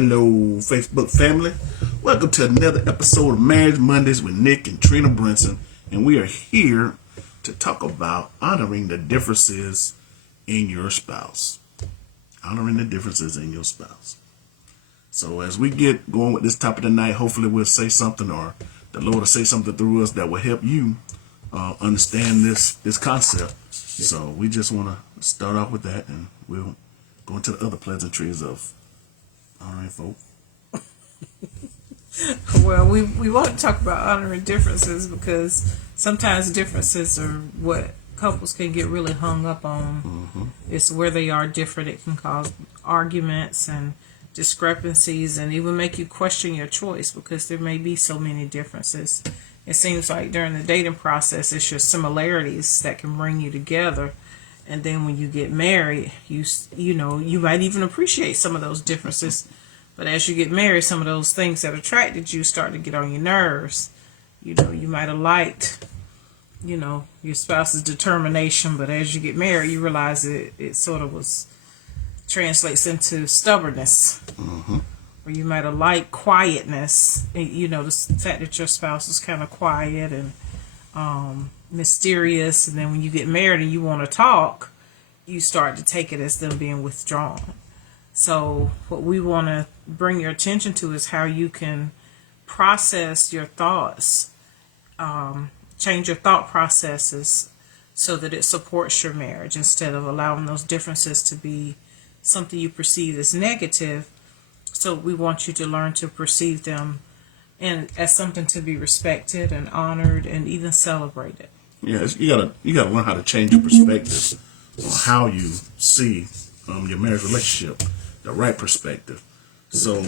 Hello, Facebook family. Welcome to another episode of Marriage Mondays with Nick and Trina Brinson. And we are here to talk about honoring the differences in your spouse. Honoring the differences in your spouse. So as we get going with this topic tonight, hopefully we'll say something, or the Lord will say something through us that will help you understand this concept. So we just want to start off with that, and we'll go into the other pleasantries of honoring folk. Well, we want to talk about honoring differences because sometimes differences are what couples can get really hung up on. Mm-hmm. It's where they are different. It can cause arguments and discrepancies and even make you question your choice because there may be so many differences. It seems like during the dating process, it's your similarities that can bring you together. And then when you get married, you might even appreciate some of those differences. But as you get married, some of those things that attracted you start to get on your nerves. You might have liked, your spouse's determination, but as you get married, you realize it sort of translates into stubbornness. Mm-hmm. Or you might have liked quietness. The fact that your spouse is kind of quiet and mysterious, and then when you get married and you want to talk, you start to take it as them being withdrawn. So what we want to bring your attention to is how you can process your thoughts, change your thought processes so that it supports your marriage instead of allowing those differences to be something you perceive as negative. So we want you to learn to perceive them as something to be respected and honored and even celebrated. Yeah, you gotta learn how to change your perspective on how you see your marriage relationship, the right perspective. So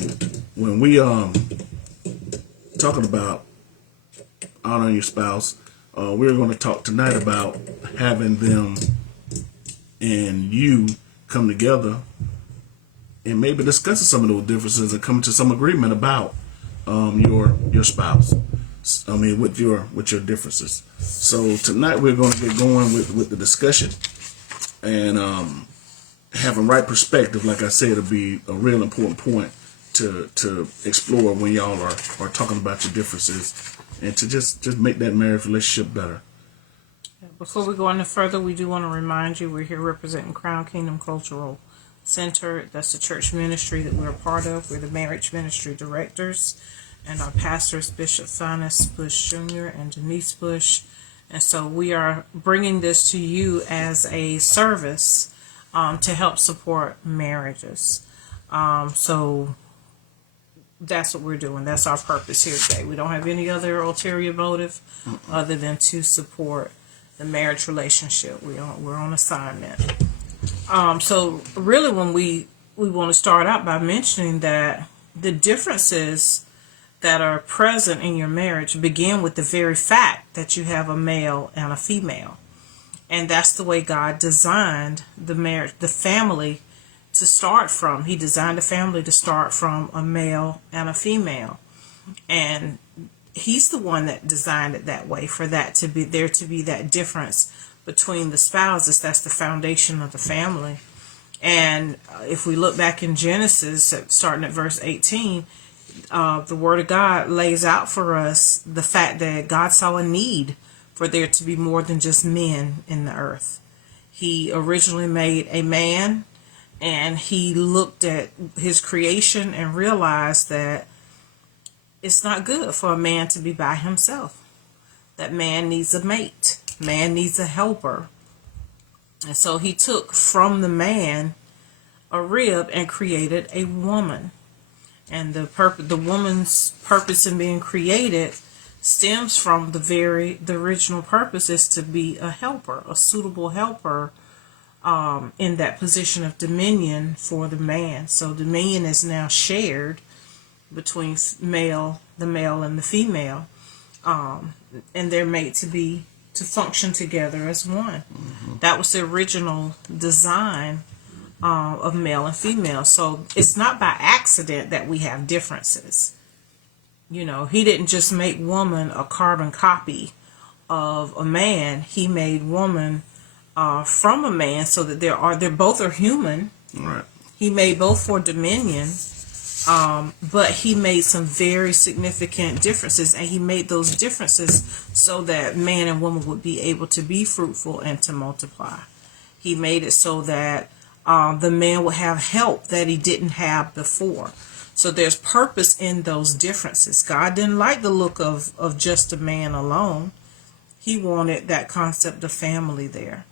when we talking about honoring your spouse, we're going to talk tonight about having them and you come together and maybe discussing some of those differences and coming to some agreement about your spouse. With your differences. So tonight we're going to get going with the discussion, and having right perspective, like I said, will be a real important point to explore when y'all are talking about your differences, and to just make that marriage relationship better. Before we go any further, we do want to remind you we're here representing Crown Kingdom Cultural Center. That's the church ministry that we're a part of. We're the marriage ministry directors. And our pastors, Bishop Finace Bush Jr. and Denise Bush. And so we are bringing this to you as a service to help support marriages. So that's what we're doing. That's our purpose here today. We don't have any other ulterior motive other than to support the marriage relationship. We're on assignment. So really when we want to start out by mentioning that the differences that are present in your marriage begin with the very fact that you have a male and a female. And that's the way God designed the marriage, the family to start from. He designed a family to start from a male and a female. And he's the one that designed it that way, for that to be there, to be that difference between the spouses. That's the foundation of the family. And if we look back in Genesis, starting at verse 18, the Word of God lays out for us the fact that God saw a need for there to be more than just men in the earth. He originally made a man, and he looked at his creation and realized that it's not good for a man to be by himself. That man needs a mate. Man needs a helper. And so he took from the man a rib and created a woman. And the woman's purpose in being created stems from the original purpose is to be a helper, a suitable helper in that position of dominion for the man. So dominion is now shared between the male and the female, and they're made to function together as one. Mm-hmm. That was the original design of male and female. So it's not by accident that we have differences. He didn't just make woman a carbon copy of a man. He made woman from a man so that they both are human. Right. He made both for dominion, But he made some very significant differences, and he made those differences so that man and woman would be able to be fruitful and to multiply. He made it so that the man would have help that he didn't have before. So there's purpose in those differences. God didn't like the look of just a man alone. He wanted that concept of family there.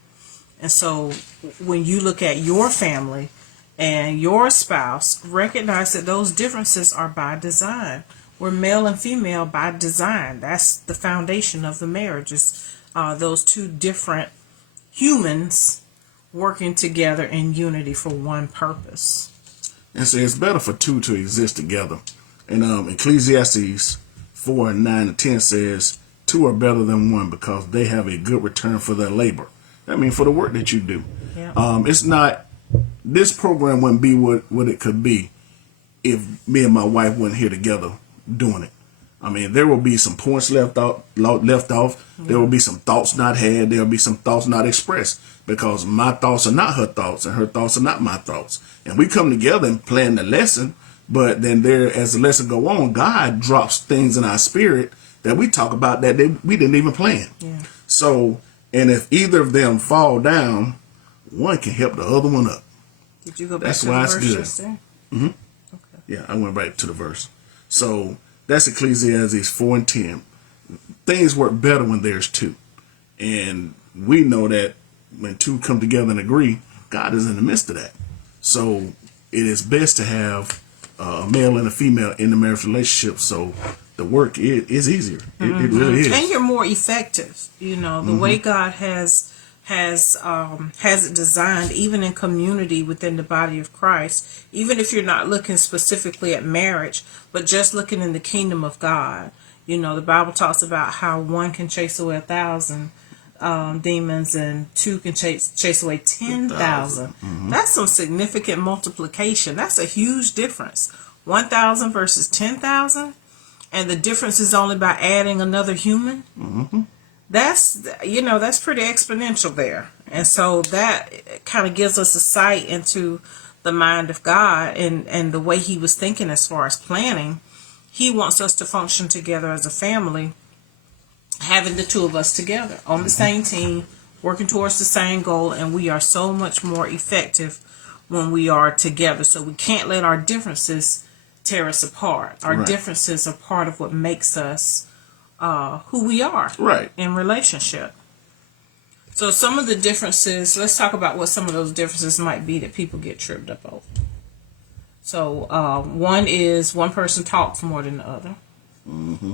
And so when you look at your family and your spouse, recognize that those differences are by design. We're male and female by design. That's the foundation of the marriage, is those two different humans working together in unity for one purpose. And so it's better for two to exist together. And Ecclesiastes 4:9-10 says, two are better than one because they have a good return for their labor. I mean, for the work that you do. Yeah. It's not, this program wouldn't be what it could be if me and my wife weren't here together doing it. I mean, there will be some points left off. There will be some thoughts not had. There will be some thoughts not expressed because my thoughts are not her thoughts and her thoughts are not my thoughts. And we come together and plan the lesson, but then as the lesson go on, God drops things in our spirit that we talk about that we didn't even plan. Yeah. So, and if either of them fall down, one can help the other one up. Did you go back That's to the why verse it's good. just there? Mm-hmm. Okay. Yeah, I went right to the verse. So that's Ecclesiastes 4:10. Things work better when there's two. And we know that when two come together and agree, God is in the midst of that. So it is best to have a male and a female in the marriage relationship so the work is easier. It really is. And you're more effective. You know, the way God has it designed, even in community within the body of Christ, even if you're not looking specifically at marriage, but just looking in the kingdom of God. You know, the Bible talks about how one can chase away 1,000 demons and two can chase away 10,000. That's some significant multiplication. That's a huge difference. 1,000 versus 10,000, and the difference is only by adding another human. That's pretty exponential there. And so that kind of gives us a sight into the mind of God and the way he was thinking as far as planning. He wants us to function together as a family, having the two of us together on the same team, working towards the same goal, and we are so much more effective when we are together. So we can't let our differences tear us apart. Our differences are part of what makes us who we are in relationship. So some of the differences, let's talk about what some of those differences might be that people get tripped up over. So one is one person talks more than the other.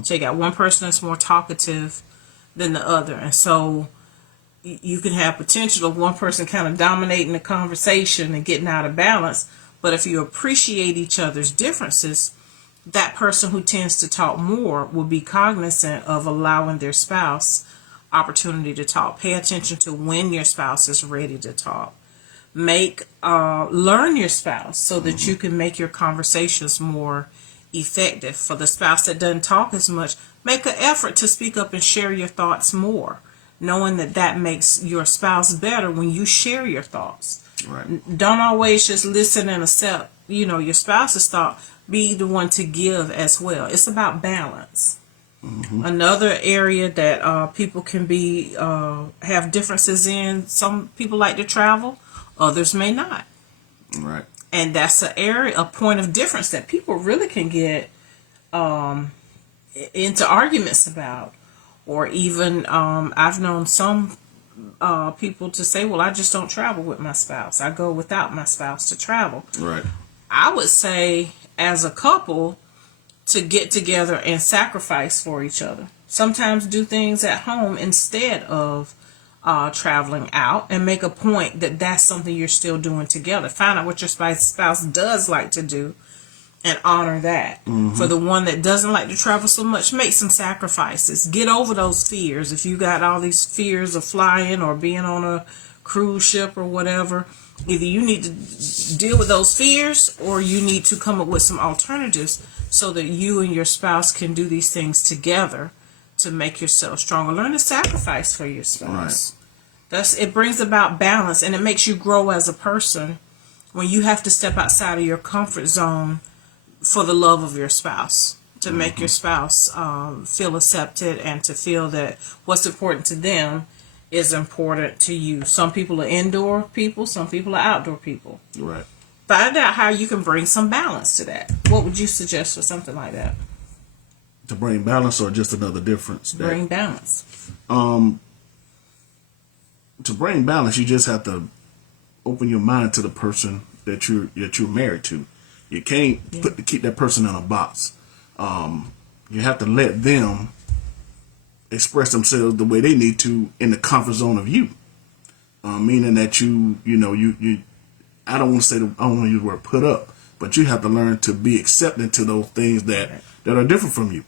So you got one person that's more talkative than the other. And so you can have potential of one person kind of dominating the conversation and getting out of balance. But if you appreciate each other's differences, that person who tends to talk more will be cognizant of allowing their spouse opportunity to talk. Pay attention to when your spouse is ready to talk. Learn your spouse so that you can make your conversations more effective. For the spouse that doesn't talk as much, make an effort to speak up and share your thoughts more, knowing that makes your spouse better when you share your thoughts. Don't always just listen and accept, your spouse's thought. Be the one to give as well. It's about balance. Another area that people can have differences in. Some people like to travel, others may not. And that's a point of difference that people really can get into arguments about. Or even I've known some people to say, well, I just don't travel with my spouse. I go without my spouse to travel. I would say, as a couple, to get together and sacrifice for each other. Sometimes do things at home instead of traveling out, and make a point that that's something you're still doing together. Find out what your spouse does like to do and honor that. For the one that doesn't like to travel so much, make some sacrifices. Get over those fears. If you got all these fears of flying or being on a cruise ship or whatever, either you need to deal with those fears or you need to come up with some alternatives so that you and your spouse can do these things together to make yourself stronger. Learn to sacrifice for your spouse. It brings about balance, and it makes you grow as a person when you have to step outside of your comfort zone for the love of your spouse, to make your spouse feel accepted and to feel that what's important to them is important to you. Some people are indoor people, some people are outdoor people. Right. Find out how you can bring some balance to that. What would you suggest for something like that? To bring balance, or just another difference? Bring balance. To bring balance, you just have to open your mind to the person that you're married to. You can't keep that person in a box. You have to let them express themselves the way they need to in the comfort zone of you. Meaning that you I don't want to say, I don't want to use the word put up, but you have to learn to be accepting to those things that are different from you.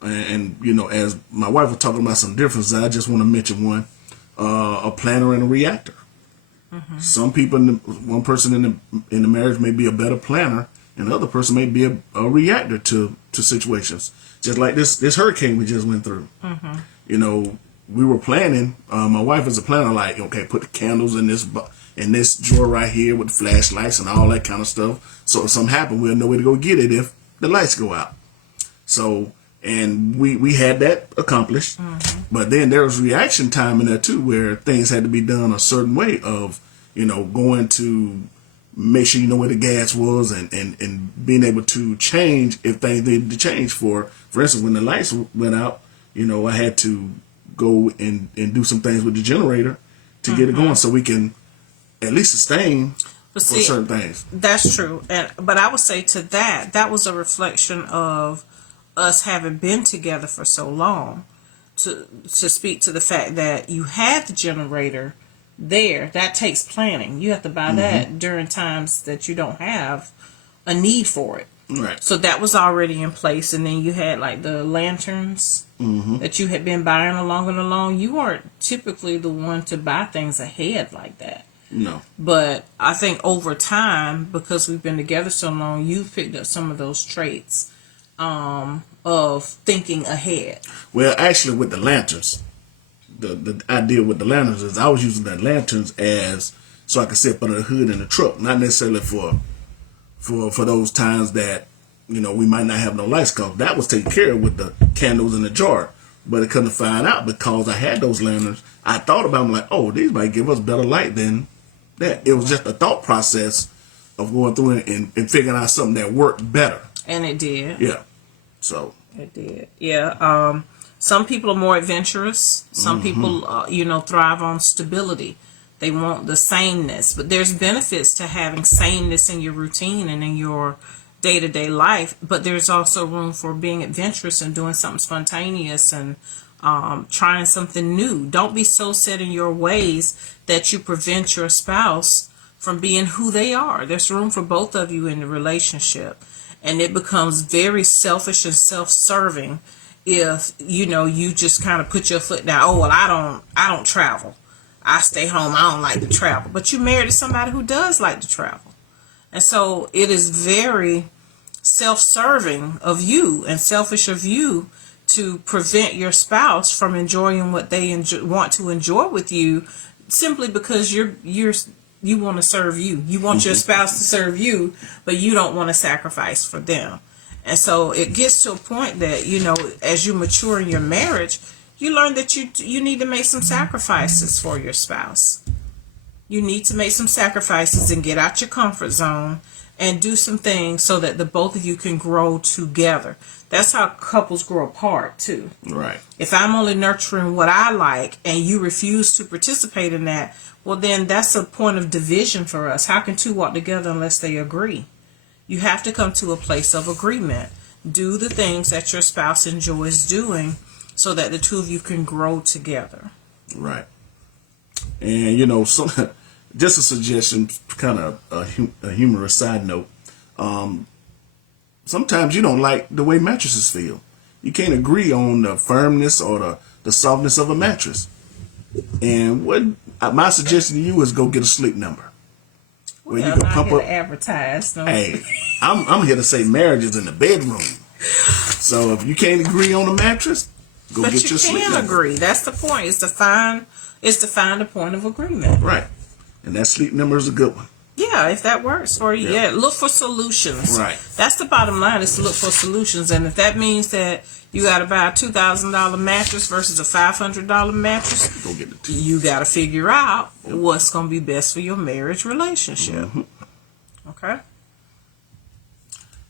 And as my wife was talking about some differences, I just want to mention one: a planner and a reactor. Mm-hmm. Some people, one person in the marriage may be a better planner, and the other person may be a reactor to situations. Just like this hurricane we just went through. Mm-hmm. We were planning. My wife is a planner. Like, okay, put the candles in this drawer right here with the flashlights and all that kind of stuff. So if something happened, we'll know where to go get it if the lights go out. So, and we had that accomplished. Mm-hmm. But then there was reaction time in there too, where things had to be done a certain way of, going to make sure you know where the gas was and being able to change if things needed to change. For instance, when the lights went out, I had to go and do some things with the generator to get it going so we can at least sustain for certain things. That's true. But I would say to that was a reflection of us having been together for so long, to speak to the fact that you had the generator there. That takes planning. You have to buy that during times that you don't have a need for it. Right. So that was already in place. And then you had like the lanterns that you had been buying along and along. You weren't typically the one to buy things ahead like that. No. But I think over time, because we've been together so long, you've picked up some of those traits of thinking ahead. Well, actually, with the lanterns, the idea with the lanterns is I was using the lanterns as so I could sit under the hood in the truck, not necessarily for those times that we might not have no lights, because that was taken care of with the candles in the jar. But I couldn't find out because I had those lanterns. I thought about them like, oh, these might give us better light than that. It was just a thought process of going through it and figuring out something that worked better. And it did. Yeah. So. It did. Yeah. Some people are more adventurous. Some people, thrive on stability. They want the sameness. But there's benefits to having sameness in your routine and in your day-to-day life. But there's also room for being adventurous and doing something spontaneous and trying something new. Don't be so set in your ways that you prevent your spouse from being who they are. There's room for both of you in the relationship. And it becomes very selfish and self-serving if, you just kind of put your foot down. Oh, well, I don't travel. I stay home. I don't like to travel. But you married to somebody who does like to travel. And so it is very self-serving of you and selfish of you to prevent your spouse from enjoying what they want to enjoy with you, simply because you want to serve you. You want your spouse to serve you, but you don't want to sacrifice for them. And so it gets to a point that, as you mature in your marriage, you learn that you need to make some sacrifices for your spouse. You need to make some sacrifices and get out your comfort zone and do some things so that the both of you can grow together. That's how couples grow apart too. Right. If I'm only nurturing what I like and you refuse to participate in that, well, then that's a point of division for us. How can two walk together unless they agree? You have to come to a place of agreement. Do the things that your spouse enjoys doing so that the two of you can grow together. Right. And, just a suggestion, kind of a humorous side note. Sometimes you don't like the way mattresses feel. You can't agree on the firmness or the softness of a mattress. And what my suggestion to you is go get a Sleep Number. Where you can pump up. Advertise. No. Hey, I'm here to say marriage is in the bedroom. So if you can't agree on the mattress, go get your Sleep Number. But you can agree. That's the point. It's to find a point of agreement. Right. And that Sleep Number is a good one. Yeah, Yeah, if that works for you. Yeah, look for solutions. Right. That's the bottom line, is to look for solutions. And if that means that you got to buy a $2,000 mattress versus a $500 mattress, Go get it. you got to figure out what's going to be best for your marriage relationship. Okay?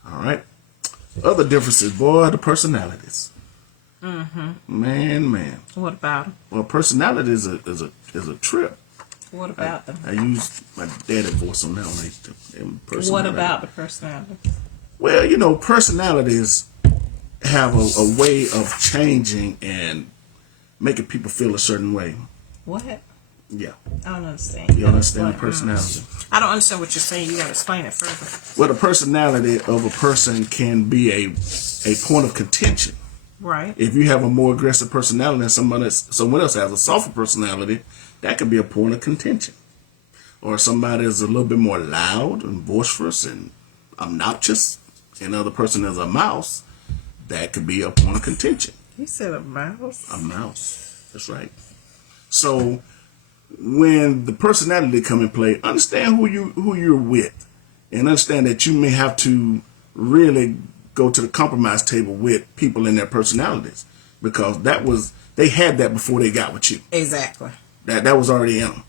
All right. Other differences, boy, the personalities. Man. What about them? Well, personality is a trip. What about them? I use my daddy voice on that one. Personality. What about the personality? Well, personalities have a way of changing and making people feel a certain way. What? Yeah. I don't understand. You understand the personality? I don't understand what you're saying. You got to explain it further. Well, the personality of a person can be a point of contention. Right. If you have a more aggressive personality and someone else has a softer personality, that could be a point of contention. Or somebody is a little bit more loud and boisterous and obnoxious, and the other person is a mouse, that could be a point of contention. You said a mouse? A mouse. That's right. So when the personality come in play, understand who you're with, and understand that you may have to really go to the compromise table with people in their personalities, because they had that before they got with you. Exactly. That was already in them.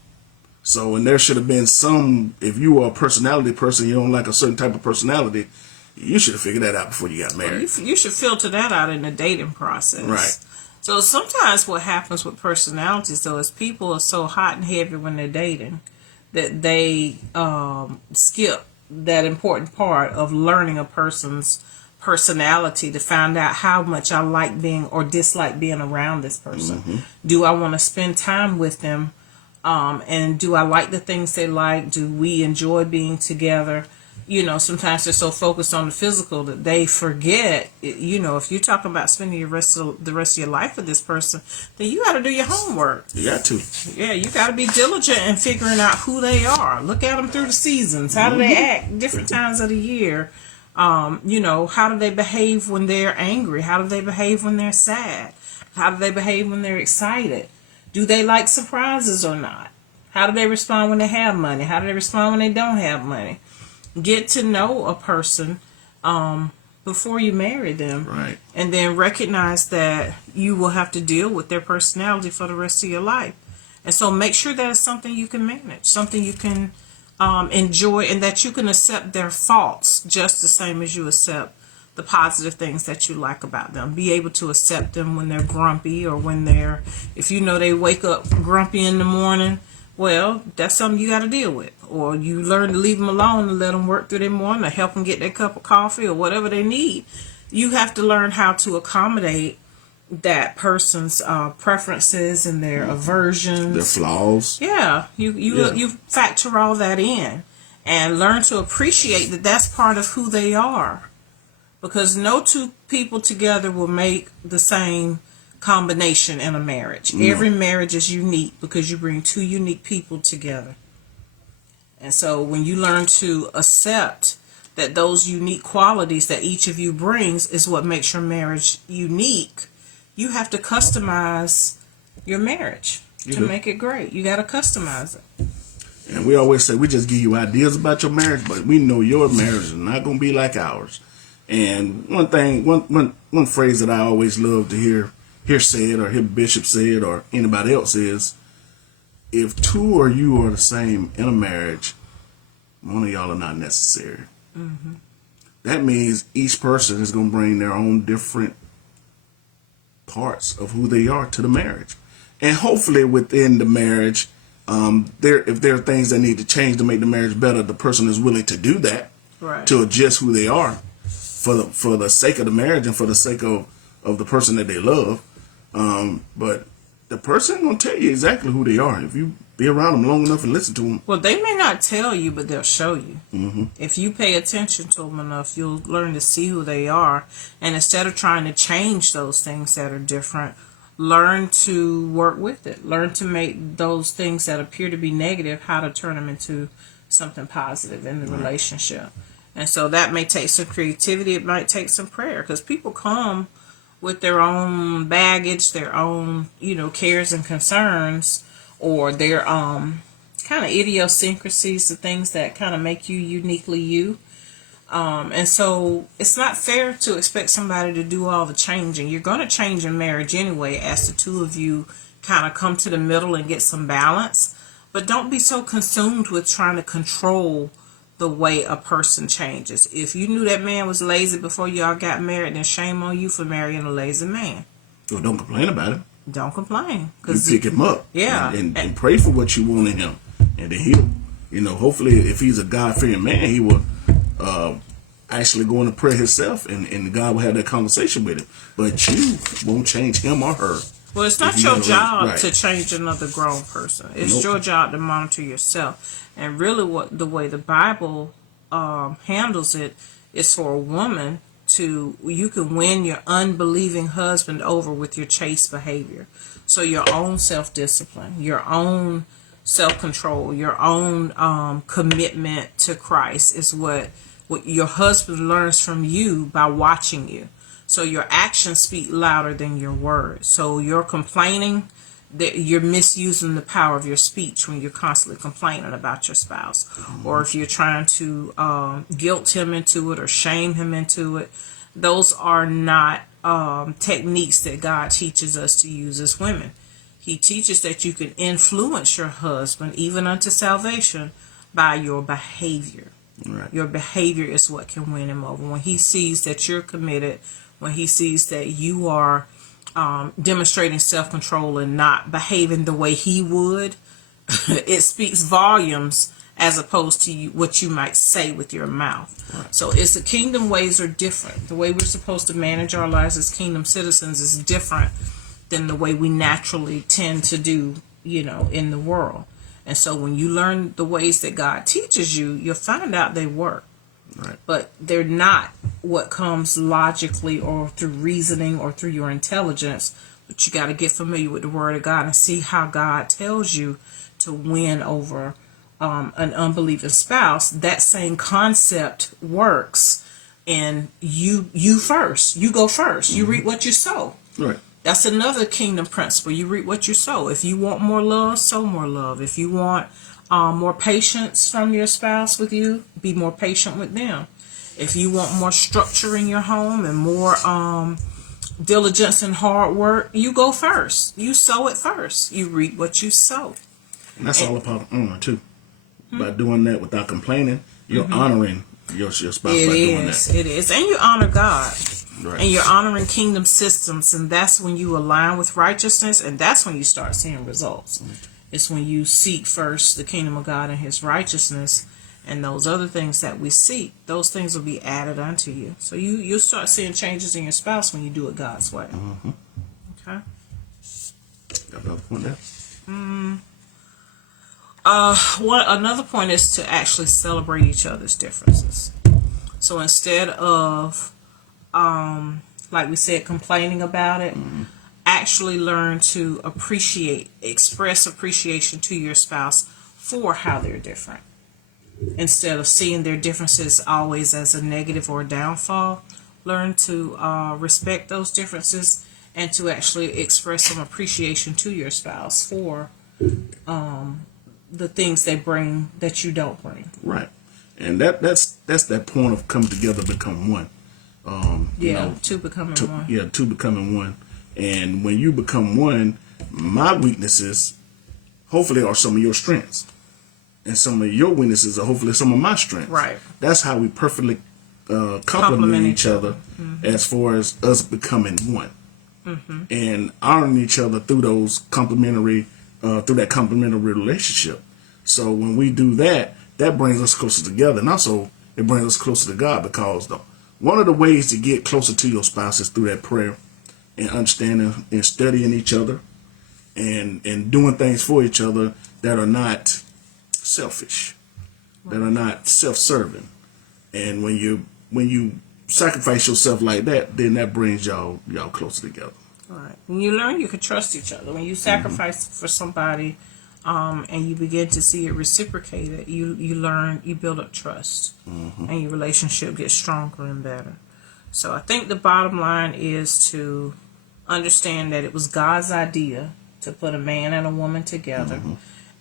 So, and there should have been some, if you are a personality person, you don't like a certain type of personality, you should have figured that out before you got married. Well, you should filter that out in the dating process. Right. So sometimes what happens with personalities, though, is people are so hot and heavy when they're dating that they skip that important part of learning a person's personality to find out how much I like being or dislike being around this person. Do I want to spend time with them? And do I like the things they like? Do we enjoy being together? Sometimes they're so focused on the physical that they forget, if you're talking about spending the rest of your life with this person, then you got to do your homework. You got to. Yeah, you got to be diligent in figuring out who they are. Look at them through the seasons. How do they act different times of the year? How do they behave when they're angry? How do they behave when they're sad? How do they behave when they're excited? Do they like surprises or not? How do they respond when they have money? How do they respond when they don't have money? Get to know a person before you marry them. Right. And then recognize that you will have to deal with their personality for the rest of your life. And so make sure that it's something you can manage, something you can enjoy, and that you can accept their faults just the same as you accept the positive things that you like about them. Be able to accept them when they're grumpy, or when if they wake up grumpy in the morning, well, that's something you got to deal with. Or you learn to leave them alone and let them work through their morning, or help them get their cup of coffee or whatever they need. You have to learn how to accommodate that person's preferences and their aversions, Their flaws. Yeah, you factor all that in and learn to appreciate that that's part of who they are, because no two people together will make the same combination in a marriage. No. Every marriage is unique because you bring two unique people together. And so when you learn to accept that those unique qualities that each of you brings is what makes your marriage unique, you have to customize your marriage to make it great. You got to customize it. And we always say we just give you ideas about your marriage, but we know your marriage is not going to be like ours. And one phrase that I always love to hear said, or hear Bishop said, or anybody else is, if two of you are the same in a marriage, one of y'all are not necessary. Mm-hmm. That means each person is going to bring their own different parts of who they are to the marriage. And hopefully within the marriage, if there are things that need to change to make the marriage better, the person is willing to do that, right, to adjust who they are for the sake of the marriage and for the sake of the person that they love. But the person ain't going to tell you exactly who they are if you be around them long enough and listen to them. Well, they may not tell you, but they'll show you. Mm-hmm. If you pay attention to them enough, you'll learn to see who they are. And instead of trying to change those things that are different, learn to work with it. Learn to make those things that appear to be negative, how to turn them into something positive in the relationship. And so that may take some creativity. It might take some prayer, because people come with their own baggage, their own, cares and concerns, or their kind kind of idiosyncrasies, the things that kind of make you uniquely you. And so it's not fair to expect somebody to do all the changing. You're going to change in marriage anyway as the two of you kind of come to the middle and get some balance. But don't be so consumed with trying to control the way a person changes. If you knew that man was lazy before y'all got married, then shame on you for marrying a lazy man. Well, don't complain about it. Don't complain. You pick him up. Yeah. And pray for what you want in him. And then he'll, hopefully if he's a God-fearing man, he will actually go into prayer himself, and God will have that conversation with him. But you won't change him or her. Well, it's not your job right. to change another grown person. It's your job to monitor yourself. And really the way the Bible handles it is for a woman you can win your unbelieving husband over with your chaste behavior. So your own self-discipline, your own self-control, your own commitment to Christ is what your husband learns from you by watching you. So your actions speak louder than your words. So you're complaining, that you're misusing the power of your speech when you're constantly complaining about your spouse. Or if you're trying to guilt him into it or shame him into it. Those are not techniques that God teaches us to use as women. He teaches that you can influence your husband even unto salvation by your behavior. Right. Your behavior is what can win him over. When he sees that you're committed, when he sees that you are demonstrating self-control and not behaving the way he would, it speaks volumes as opposed to what you might say with your mouth. Right. So it's the kingdom ways are different. The way we're supposed to manage our lives as kingdom citizens is different than the way we naturally tend to do, in the world. And so when you learn the ways that God teaches you, you'll find out they work. Right. But they're not what comes logically or through reasoning or through your intelligence. But you got to get familiar with the Word of God and see how God tells you to win over an unbelieving spouse. That same concept works, and you first. You go first. You reap what you sow. Right. That's another kingdom principle. You reap what you sow. If you want more love, sow more love. If you want more patience from your spouse with you, be more patient with them. If you want more structure in your home and more diligence and hard work, you go first. You sow it first. You reap what you sow. And that's all about honor too. By doing that without complaining, you're honoring your spouse by doing that. It is. And you honor God. Right. And you're honoring kingdom systems, and that's when you align with righteousness, and that's when you start seeing results. It's when you seek first the kingdom of God and his righteousness, and those other things that we seek, those things will be added unto you. So you'll start seeing changes in your spouse when you do it God's way. Mm-hmm. Okay? Got another point there? Another point is to actually celebrate each other's differences. So instead of like we said, complaining about it, actually learn to express appreciation to your spouse for how they're different. Instead of seeing their differences always as a negative or a downfall, learn to respect those differences and to actually express some appreciation to your spouse for the things they bring that you don't bring. Right. And that's that point of come together, become one. Two becoming one. Yeah, two becoming one. And when you become one, my weaknesses hopefully are some of your strengths. And some of your weaknesses are hopefully some of my strengths. Right. That's how we perfectly complement each other as far as us becoming one. And honoring each other through those through that complementary relationship. So when we do that, that brings us closer together. And also, it brings us closer to God, because one of the ways to get closer to your spouse is through that prayer and understanding and studying each other and doing things for each other that are not selfish, that are not self-serving. And when you sacrifice yourself like that, then that brings y'all closer together. Right. When you learn you can trust each other, when you sacrifice for somebody and you begin to see it reciprocated, you learn, you build up trust, and your relationship gets stronger and better. So I think the bottom line is to understand that it was God's idea to put a man and a woman together,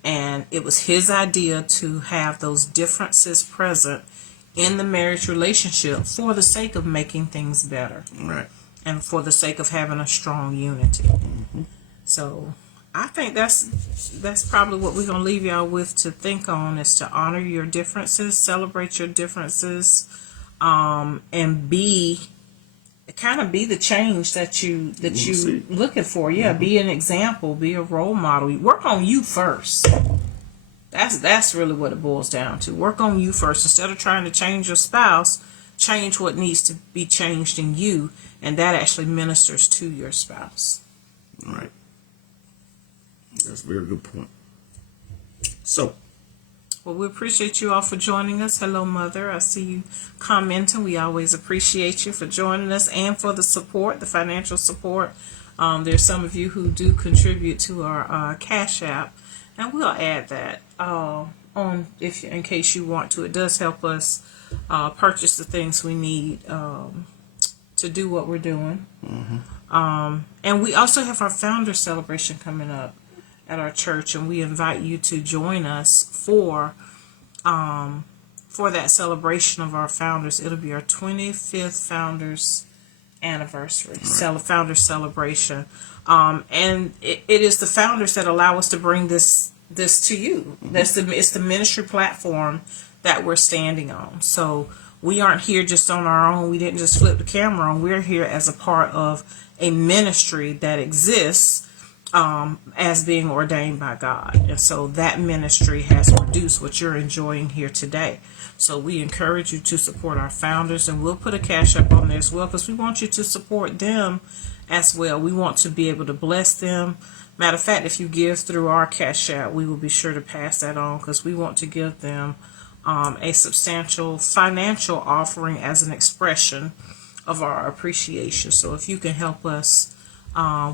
And it was his idea to have those differences present in the marriage relationship for the sake of making things better. Right. And for the sake of having a strong unity. So I think that's probably what we're going to leave y'all with to think on, is to honor your differences, celebrate your differences, and be the change that you looking for. Yeah, be an example, be a role model. Work on you first. That's really what it boils down to. Work on you first. Instead of trying to change your spouse, change what needs to be changed in you, and that actually ministers to your spouse. Right. That's a very good point. So, well, we appreciate you all for joining us. Hello, Mother. I see you commenting. We always appreciate you for joining us and for the support, the financial support. There's some of you who do contribute to our Cash App, and we'll add that on in case you want to. It does help us purchase the things we need to do what we're doing. And we also have our founder celebration coming up at our church, and we invite you to join us for that celebration of our founders. It'll be our 25th founders anniversary, founder celebration, and it is the founders that allow us to bring this to you. It's the ministry platform that we're standing on. So we aren't here just on our own. We didn't just flip the camera on. We're here as a part of a ministry that exists as being ordained by God. And so that ministry has produced what you're enjoying here today. So we encourage you to support our founders, and we'll put a Cash App on there as well, because we want you to support them as well. We want to be able to bless them. Matter of fact, if you give through our Cash App, we will be sure to pass that on, because we want to give them a substantial financial offering as an expression of our appreciation. So if you can help us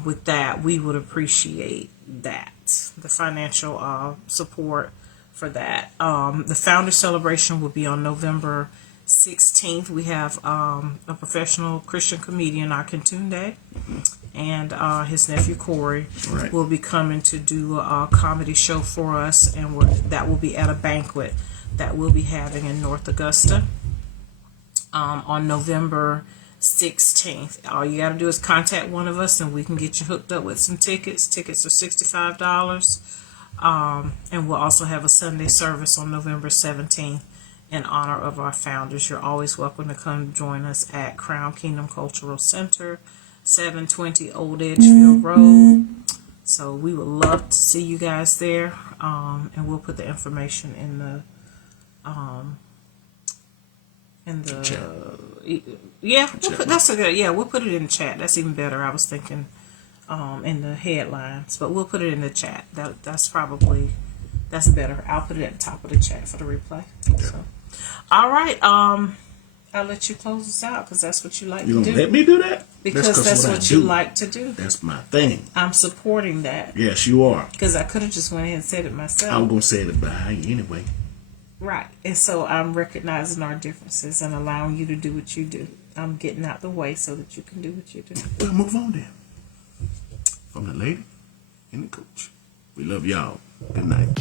with that, we would appreciate that, the financial support for that. The founder celebration will be on November 16th. We have a professional Christian comedian, Akintunde, and his nephew Corey will be coming to do a comedy show for us, and that will be at a banquet that we'll be having in North Augusta on November 16th. All you got to do is contact one of us, and we can get you hooked up with some tickets. Tickets are $65. And we'll also have a Sunday service on November 17th in honor of our founders. You're always welcome to come join us at Crown Kingdom Cultural Center, 720 Old Edgefield Road. So we would love to see you guys there, and we'll put the information in the chat. We'll put it in the chat. That's even better. I was thinking in the headlines, but we'll put it in the chat. That's better. I'll put it at the top of the chat for the replay. Okay. So, all right. I'll let you close us out, because that's what you like to do. You gonna let me do that? Because that's what you like to do. That's my thing. I'm supporting that. Yes, you are. Because I could have just went ahead and said it myself. I was gonna say it behind you anyway. Right. And so I'm recognizing our differences and allowing you to do what you do. I'm getting out the way so that you can do what you do. We'll move on then. From the lady and the coach. We love y'all. Good night.